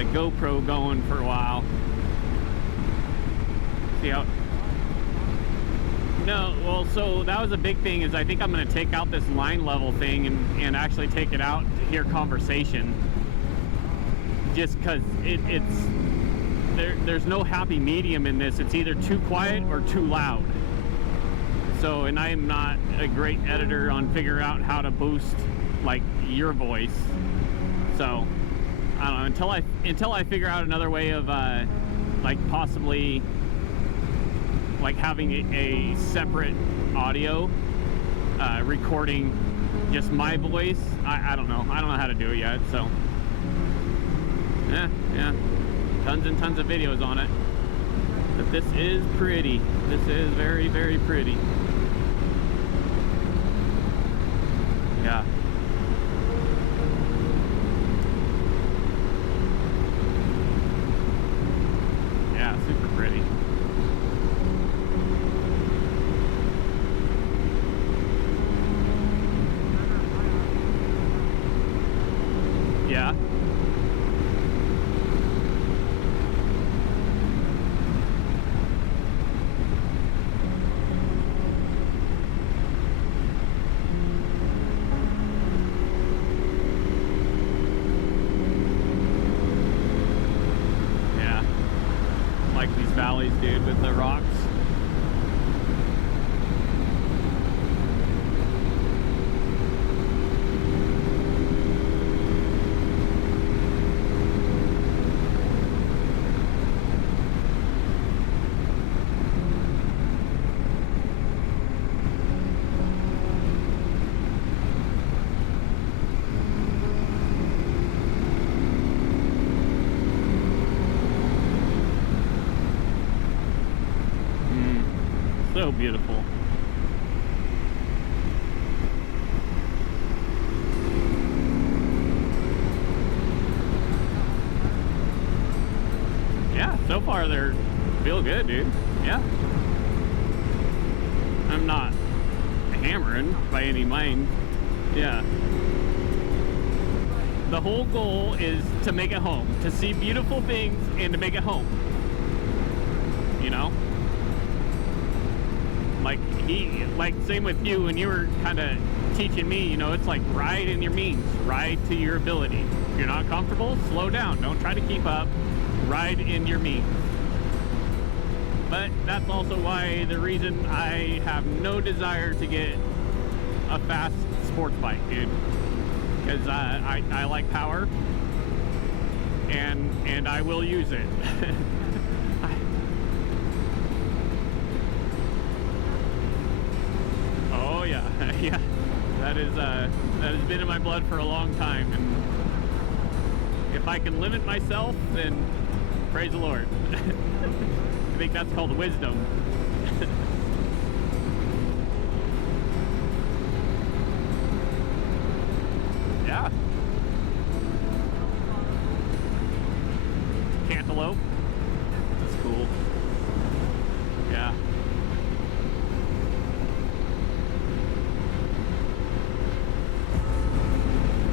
the GoPro going for a while. See how... No, well, so that was a big thing, is I think I'm going to take out this line level thing and actually take it out to hear conversation. Just because there's no happy medium in this. It's either too quiet or too loud. So, and I'm not a great editor on figuring out how to boost like your voice. So, I don't know, until I figure out another way of like possibly like having a separate audio recording just my voice. I don't know. I don't know how to do it yet. So, yeah, tons and tons of videos on it. But this is pretty. This is very, very pretty. Yeah. Yeah, super pretty. Yeah. Valleys, dude, with the rocks. So beautiful. Yeah, so far they're feel good, dude. Yeah. I'm not hammering by any means. Yeah. The whole goal is to make it home, to see beautiful things and to make it home. You know? Like same with you, when you were kind of teaching me, you know, it's like ride in your means, ride to your ability. If you're not comfortable, slow down. Don't try to keep up. Ride in your means. But that's also why the reason I have no desire to get a fast sports bike, dude. Because I like power, and I will use it. Oh yeah, yeah, that has been in my blood for a long time, and if I can limit myself, then praise the Lord. I think that's called wisdom. Yeah. Cantaloupe. That's cool. Yeah.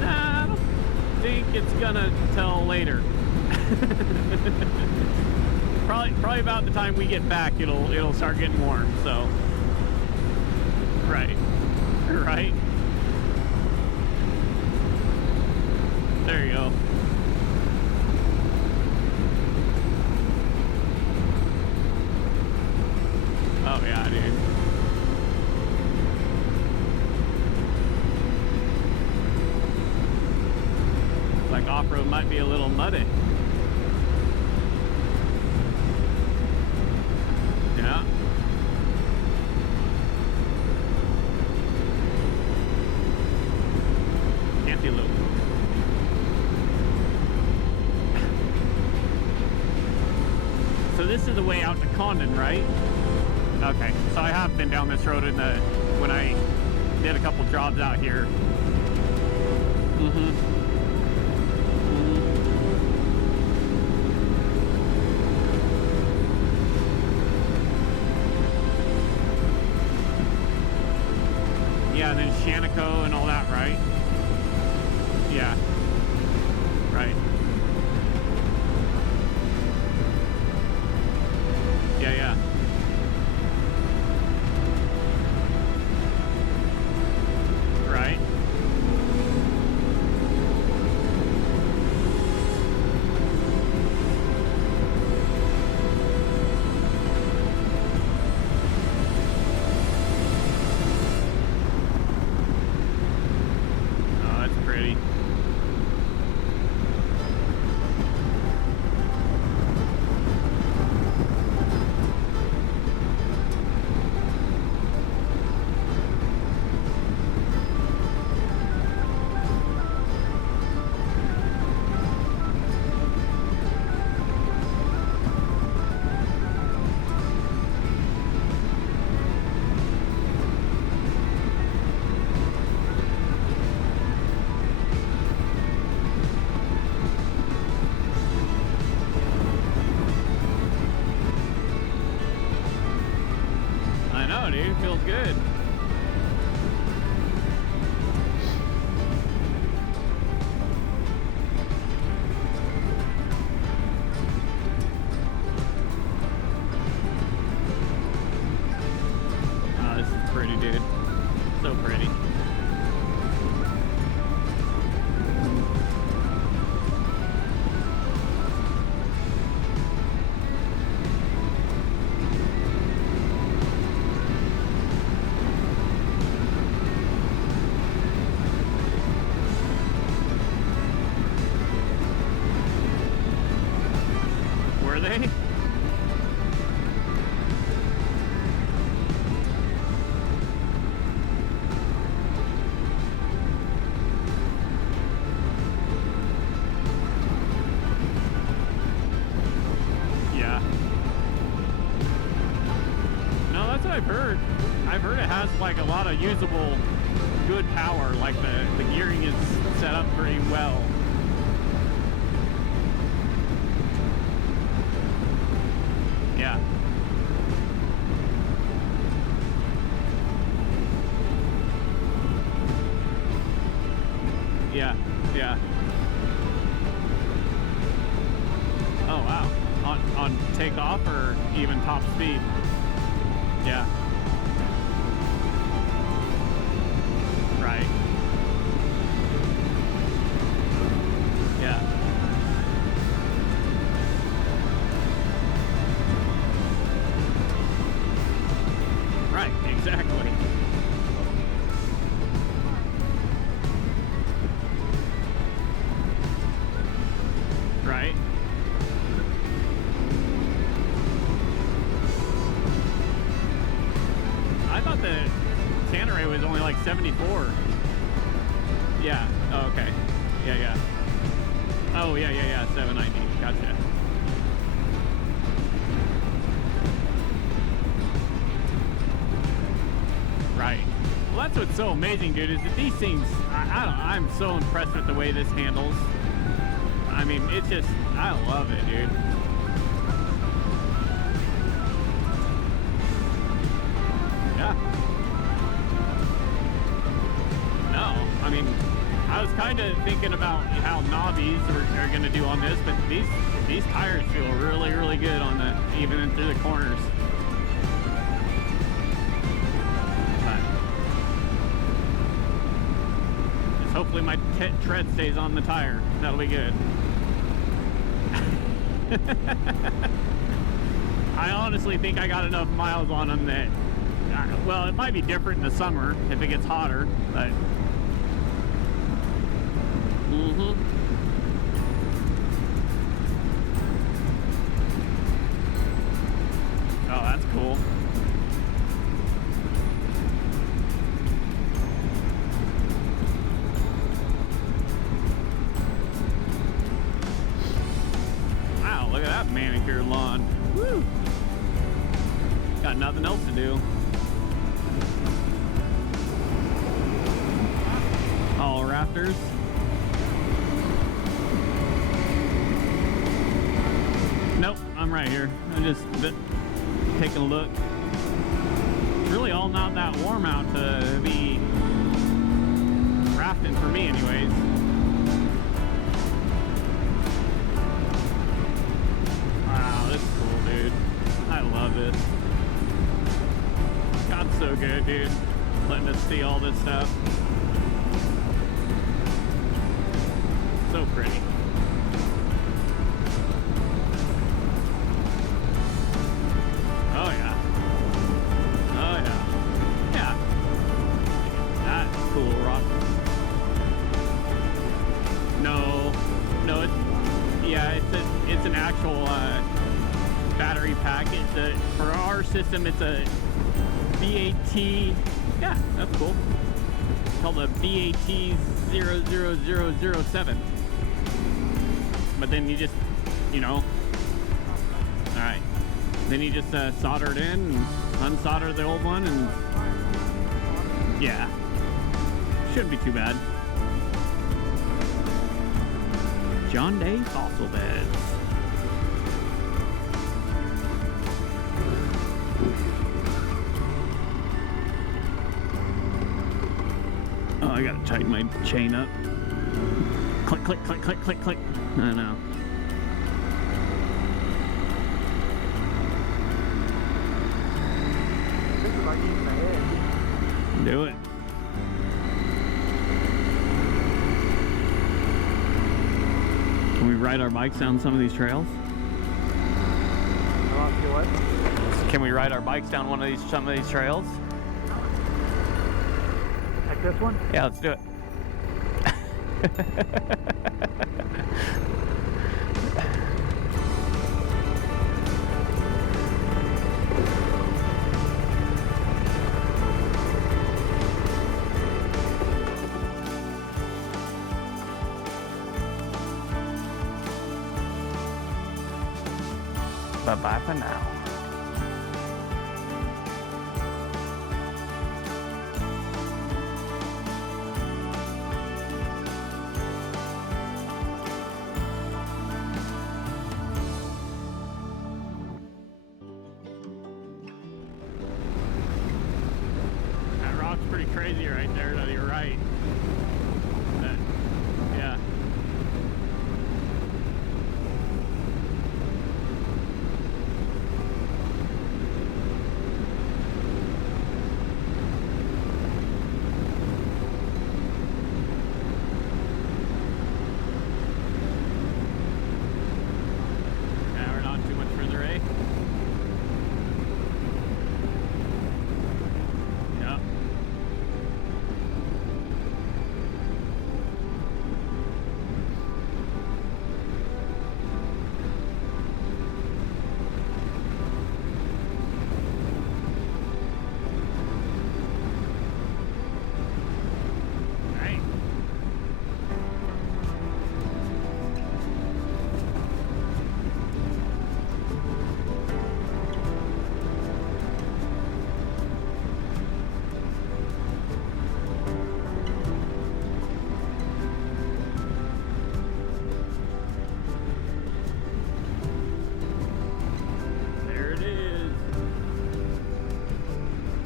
Nah, I don't think it's gonna tell later. Probably about the time we get back, it'll start getting warm. So, right. There you go. Oh yeah, dude. It's like off-road might be a little muddy. Yeah. Cantaloupe. So this is the way out to Condon, right? Okay, so I have been down this road when I did a couple jobs out here. Yeah, and then Shaniko and all that, right? Yeah. Right. know, dude. Feels good. Oh, this is pretty, dude. So pretty. Were they? Yeah. No, that's what I've heard. I've heard it has like a lot of usable, good power. Like the gearing is set up pretty well. Yeah. Yeah, yeah. Oh wow. On takeoff or even top speed? Yeah. Right. Yeah. Right, exactly. Right. I thought the Tanneray was only like 74. Yeah. Oh, okay. Yeah, yeah. Oh, yeah, yeah, yeah. 790. Gotcha. Right. Well, that's what's so amazing, dude, is that these things, I'm so impressed with the way this handles. I mean, it's just, I love it, dude. Yeah. No, I mean, I was kind of thinking about how knobbies are going to do on this, but these tires feel really, really good on the, even through the corners. Hopefully my tread stays on the tire. That'll be good. I honestly think I got enough miles on them that, well, it might be different in the summer if it gets hotter, but. Oh, that's cool. Look at that manicured lawn. Woo! Got nothing else to do. All rafters. Nope, I'm right here. I'm just taking a look. It's really all not that warm out to be rafting for me anyways. I love this. God's so good, dude. Letting us see all this stuff. So pretty. Oh yeah. Oh yeah. Yeah. That's cool, Rock. No, it's an actual battery pack. For our system, it's a BAT. Yeah, that's cool. It's called a BAT 00007. But then you just, all right. Then you just solder it in and unsolder the old one, and yeah, shouldn't be too bad. John Day fossil beds. tighten my chain up. Click, click, click, click, click, click. I know. This is like eating my head. Do it. Can we ride our bikes down some of these trails? What? Can we ride our bikes down some of these trails? Like this one? Yeah, let's do it. Bye-bye for now. That rock's pretty crazy right there to your right.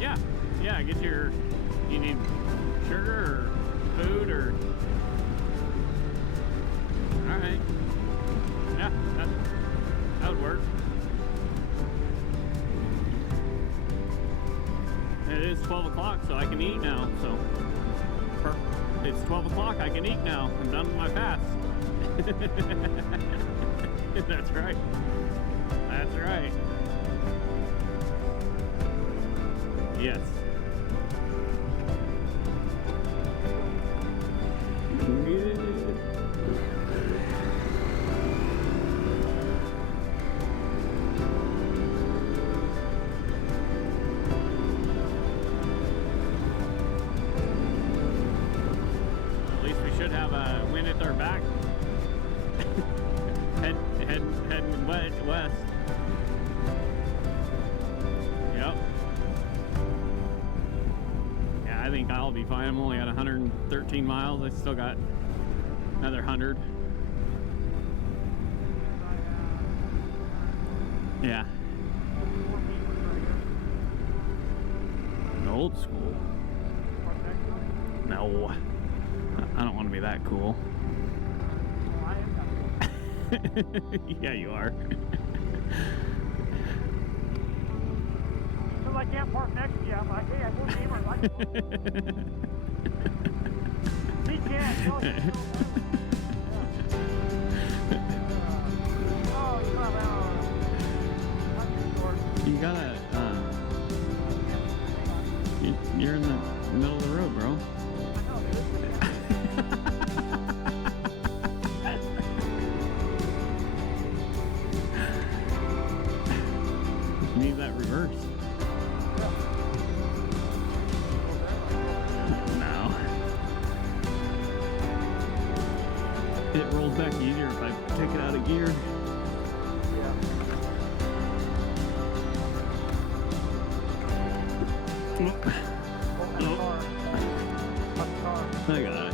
Yeah. Yeah, get your, you need sugar or food or, all right. Yeah, that would work. It is 12 o'clock, so I can eat now, so. It's 12 o'clock, I can eat now. I'm done with my fast. That's right. That's right. Yes. At least we should have a wind at our back. Heading west. Yep. Yeah, I think I'll be fine. I'm only at 113 miles. I still got another 100. Yeah. Old school. No. I don't want to be that cool. Yeah, you are. Because I can't park next to you, I'm like, hey, I won't name her like he can't. No, he can't. Oh, you got You gotta, you're in the middle of the road, bro. I know, dude. You need that reverse. No. It rolls back easier if I take it out of gear. Car. I got it.